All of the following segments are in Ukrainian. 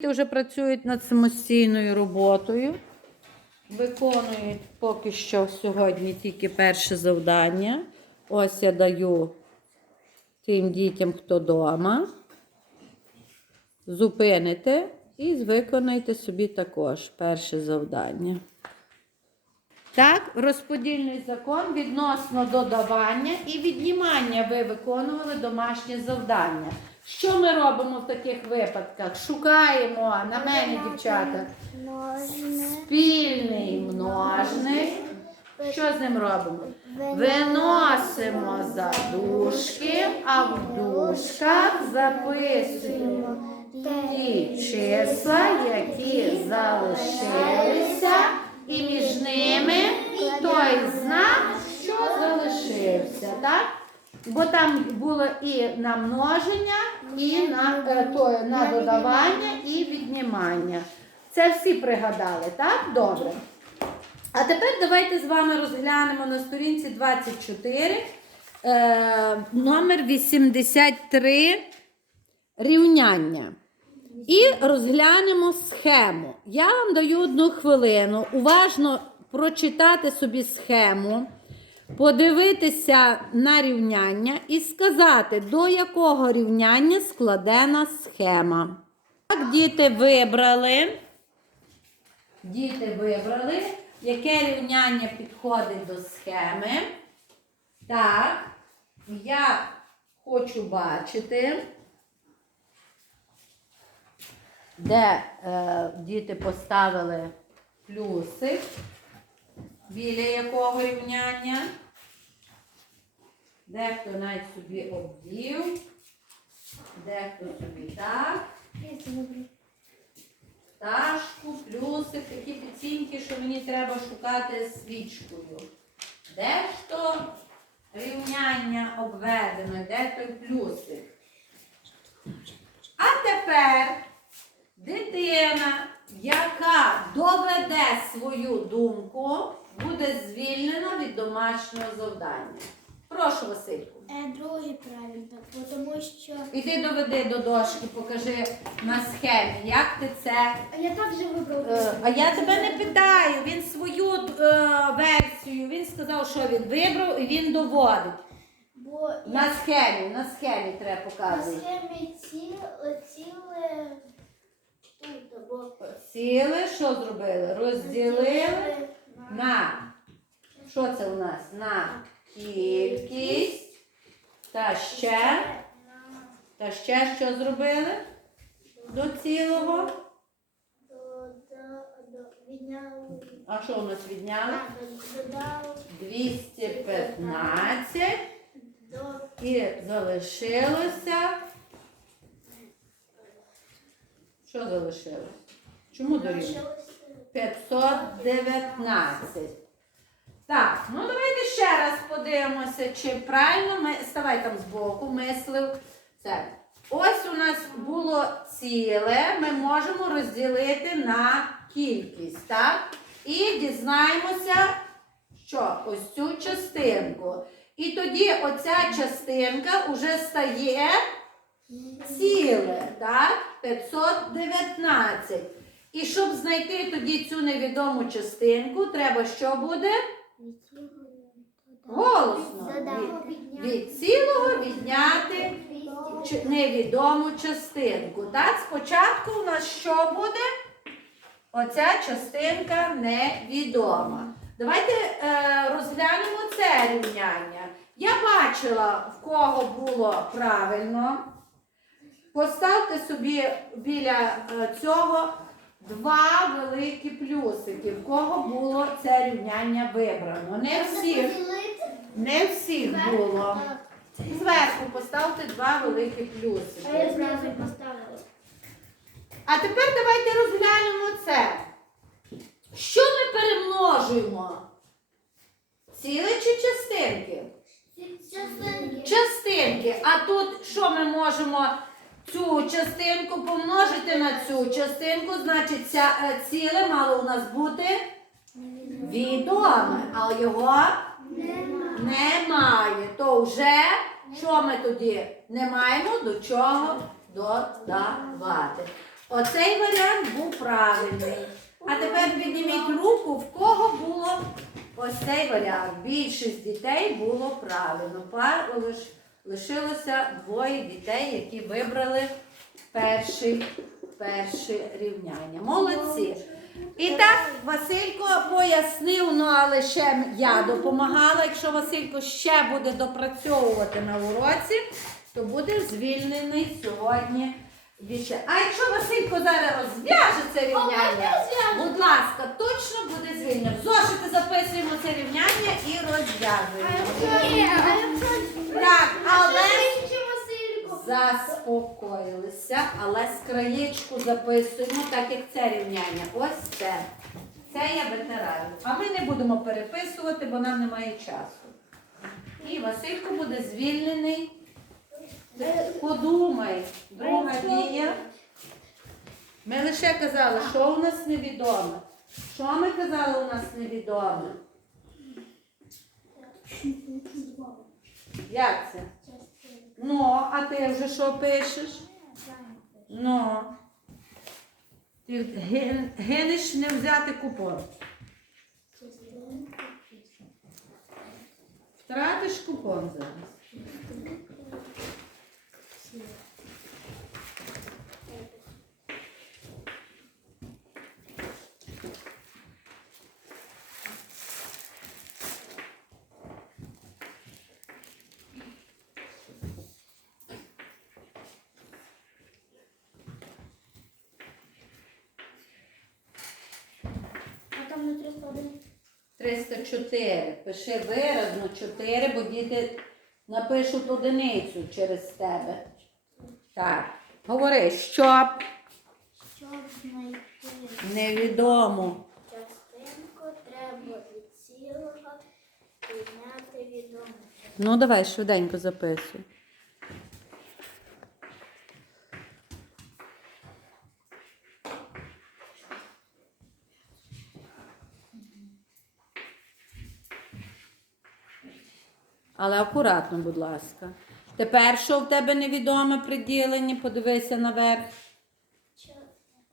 Діти вже працюють над самостійною роботою. Виконують поки що сьогодні тільки перше завдання. Ось я даю тим дітям, хто вдома. Зупините і виконайте собі також перше завдання. Так, розподільний закон відносно додавання і віднімання ви виконували домашнє завдання. Що ми робимо в таких випадках? Шукаємо на мене, дівчата, спільний множник. Що з ним робимо? Виносимо за дужки, а в дужках записуємо ті числа, які залишилися, і між ними той знак, що залишився. Так? Бо там було і на множення, і на, е, то, на додавання, і віднімання. Це всі пригадали, так? Добре. А тепер давайте з вами розглянемо на сторінці 24 е, номер 83 рівняння. І розглянемо схему. Я вам даю одну хвилину уважно прочитати собі схему, подивитися на рівняння і сказати, до якого рівняння складена схема. Так, діти вибрали. Діти вибрали, яке рівняння підходить до схеми. Так, я хочу бачити, де е, діти поставили плюсик, біля якого рівняння. Дехто навіть собі обвів, дехто собі так. Пташку, плюсик, такі підцінки, що мені треба шукати свічкою. Де ж то рівняння обведено, де той плюсик? А тепер дитина, яка доведе свою думку, буде звільнена від домашнього завдання. Прошу, Васильку. Е, Другий правильно, бо тому що Іди доведи до дошки, покажи на схемі, як ти це. А я так же вибрав. Е, А я тебе не питаю, він свою е, версію, він сказав, що він вибрав і він доводить. Бо я На схемі, на схемі треба показувати. на схемі ціле, ціле Сіли, що зробили? Розділили на, що це у нас? На кількість. Та ще, та ще що зробили до цілого? А що у нас відняли? Додав 215 і залишилося. Що залишилось? Чому дорівнює? 519. Так, ну давайте ще раз подивимося, чи правильно ми. Ставай там збоку, мислив. Це. Ось у нас було ціле, ми можемо розділити на кількість, так? І дізнаємося, що ось цю частинку. І тоді оця частинка вже стає ціле, так? 519. І щоб знайти тоді цю невідому частинку, треба що буде? Голосно. Від, від цілого відняти невідому частинку. Так, спочатку у нас що буде? Оця частинка невідома. Давайте е, розглянемо це рівняння. Я бачила, в кого було правильно. Поставте собі біля е, цього два великі плюсики, в кого було це рівняння вибрано. Не всіх, не всіх було. Зверху поставте два великі плюсики. А я зразу поставила. А тепер давайте розглянемо це. Що ми перемножуємо? Ціле чи частинки? Частинки. Частинки. А тут що ми можемо цю частинку помножити на цю частинку? Значить, ця, е, ціле мало у нас бути відоме, а його немає. То вже що ми тоді не маємо до чого додавати. Оцей варіант був правильний. А тепер підніміть руку, в кого було ось цей варіант. Більшість дітей було правильно. Пар лишилося двоє дітей, які вибрали перший, перше рівняння. Молодці. І так, Василько пояснив, ну але ще я допомагала. Якщо Василько ще буде допрацьовувати на уроці, то буде звільнений сьогодні. від ще- А якщо Василько зараз розв'яже це рівняння, будь ласка, точно буде звільнено. В Зошити записуємо це рівняння і розв'язуємо. Заспокоїлися, але з краєчку записуємо, так як це рівняння. Ось це. Це я витираю. А ми не будемо переписувати, бо нам немає часу. І Василько буде звільнений. Подумай, друга дія. Ми лише казали, що у нас невідоме. Що ми казали, у нас невідоме? Як це? Ну, а ти вже що пишеш? Ну. Ти гинеш не взяти купон. Втратиш купон зараз. А там не 301. 304. Пиши виразно 4, бо діти напишуть одиницю через тебе. Так. Говори, щоб Щоб знайти невідомо. частинку, треба від цілого відняти відомо. Ну, давай швиденько записуй. Але акуратно, будь ласка. Тепер що в тебе невідоме приділення? Подивися наверх.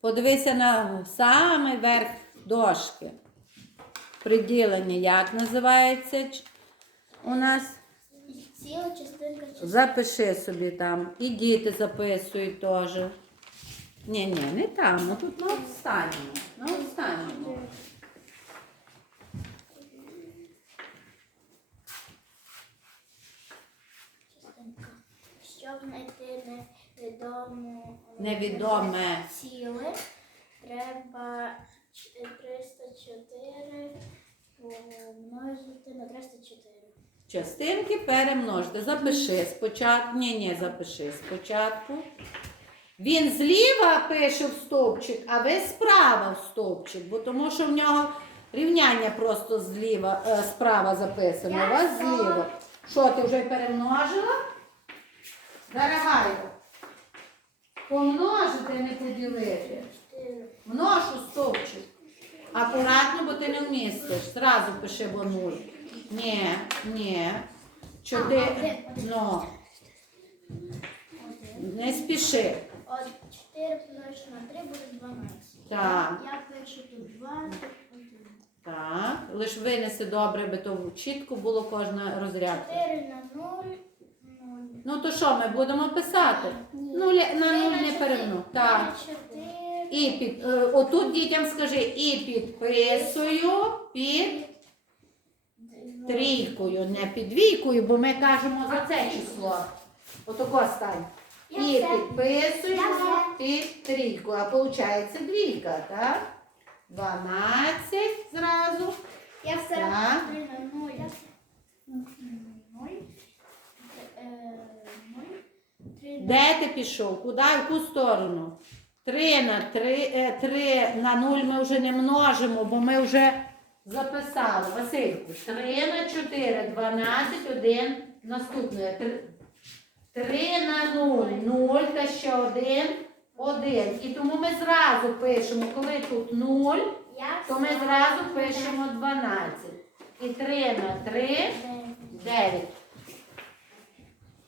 Подивися на самий верх дошки. Приділення як називається у нас? Ціла частинка. Запиши собі там. І діти записують теж. Ні, ні, не там, ну тут на останньому. На останньому. частинка. Щоб знайти невідому Невідоме. ціле, треба 304 помножити на 304. Частинки перемножити. Запиши спочатку. Ні, ні, запиши спочатку. Він зліва пише в стовпчик, а ви справа в стовпчик, бо тому що в нього рівняння просто зліва, е, справа записано. У вас зліва. Що, ти вже перемножила? Дорогая, помножити, не поділити. 4. Множ у стовпчик. Акуратно, бо ти не вмістиш. Зразу пиши бо нуль. Ні, ні. Чотири. Ну. Не спіши. От 4 помножити на 3 буде 12. Так. Я пишу тут 2, тут 1. Так. Лиш винеси добре, би то чітко було кожна розрядка. 4 на 0, 0. Ну то що, ми будемо писати? Нулі, на нуль не перемну. Так. І під, е, отут дітям скажи, і підписую під трійкою, не під двійкою, бо ми кажемо за це число. Отако стань. Я І все. підписуємо Я під трійку. А виходить двійка, так? 12 зразу. Я все. Так. 3 на 0. 0. 0. 3 Де ти пішов? Куди? В яку сторону? 3 на 3, 3 на 0 ми вже не множимо, бо ми вже записали. Васильку, 3 на 4, 12, 1, наступне. 3 на 0, 0 та ще 1, 1. І тому ми зразу пишемо, коли тут 0, то ми зразу пишемо 12. І 3 на 3, 9.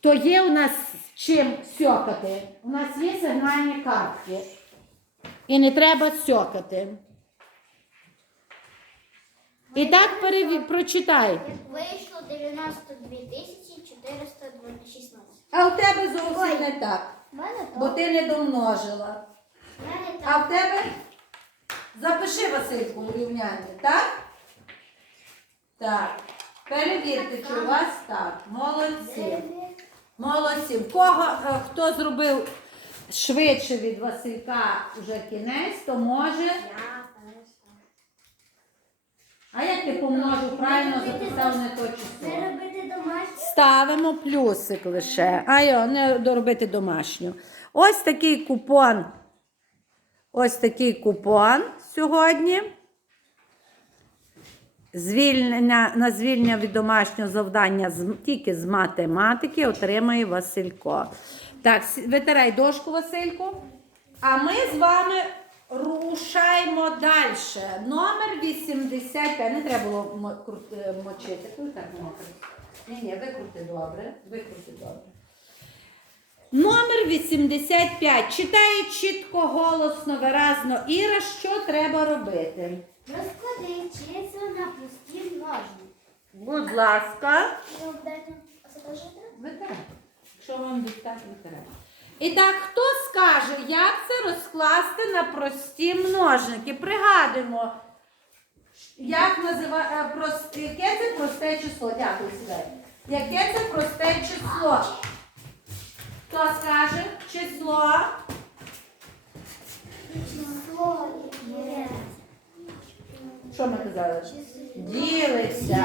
То є у нас чим сьокати. У нас є сигнальні картки. І не треба сьокати. І так переві... прочитай. Вийшло 92 тисячі 416. А у тебе зовсім не так. Мене Бо ти не домножила. Мене А так. в тебе запиши Васильку у рівняння, так? Так. Перевірте, чи у вас так. Молодці. Молодці. В кого е, хто зробив швидше від Василька вже кінець, то може. А як ти помножив правильно записав не то Не число? Ставимо плюсик лише. А йо, не доробити домашню. Ось такий купон. Ось такий купон сьогодні. Звільнення, на звільнення від домашнього завдання з, тільки з математики отримає Василько. Так, витирай дошку, Васильку. А ми з вами рушаємо далі. Номер 85. Не треба було е, мочити. Ні, ні, викрути добре. Викрути добре. Номер 85. Читає чітко, голосно, виразно. Іра, що треба робити? Розклади числа на прості множні. Будь ласка. Запишете? Витирай. Якщо вам так витирай. І так, хто скаже, як це розкласти на прості множники? Пригадуємо, як назива... е, яке це просте число? Дякую, сідай. Яке це просте число? Хто скаже число? Число є. Що ми казали? Ділиться.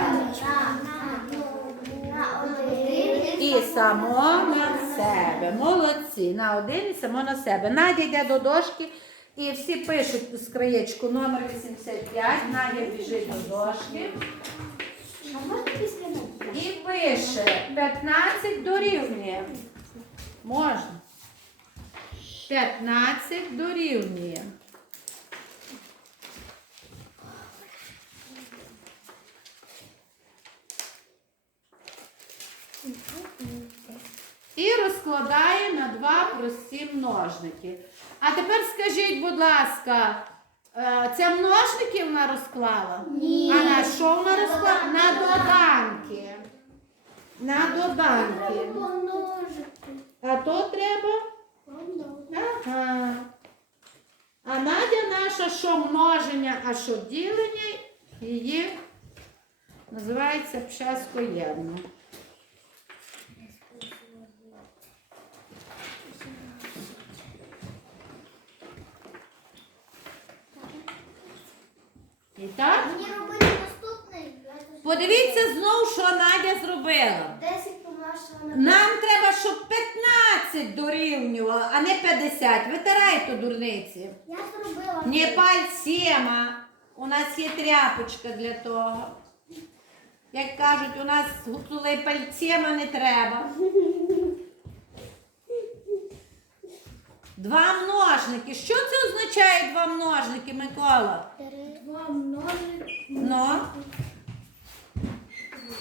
І само на себе. Молодці. На один і само на себе. Надя йде до дошки і всі пишуть з краєчку номер 85. Надя біжить до дошки і пише 15 дорівнює. Можна. 15 дорівнює. І розкладає на два прості множники. А тепер скажіть, будь ласка, е, це множники вона розклала? Ні. А на що вона На розклала? На доданки. На добанки. А то треба. Ага. А Надя наша, що множення, а що ділення, її називається пшескоємно. І так, Мені робити наступний. Подивіться знову, що Надя зробила. 10 помножити на Нам треба, щоб 15 дорівнювало, а не 50. Витирай то дурниці. Я зробила. Не пальцема. У нас є тряпочка для того. Як кажуть, у нас гуцули пальцема не треба. Два множники. Що це означає два множники, Микола? Два множити. Ну,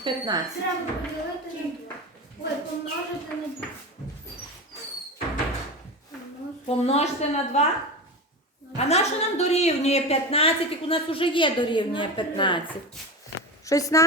15. Треба поділити на два. Ой, помножити на 2. Помножити. Помножте на 2. А на що нам дорівнює 15, як у нас вже є дорівнює 15? Щось нам